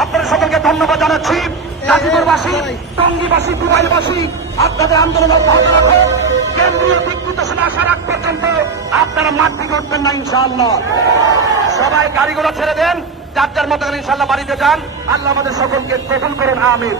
আপনাদের সকলকে ধন্যবাদ জানাচ্ছি। গাজীপুরবাসী, টঙ্গীবাসী, দুবাইবাসী আপনাদের আন্দোলন অব্যাহত রাখুন। কেন্দ্রীয় দিক নির্দেশনা আসার আগ পর্যন্ত আপনারা মাঠ থেকে উঠবেন না ইনশাআল্লাহ। সবাই গাড়িগুলো ছেড়ে দেন, যার যার মতো করে ইনশাআল্লাহ বাড়িতে যান। আল্লাহ আমাদের সকলকে কবুল করুন, আমিন।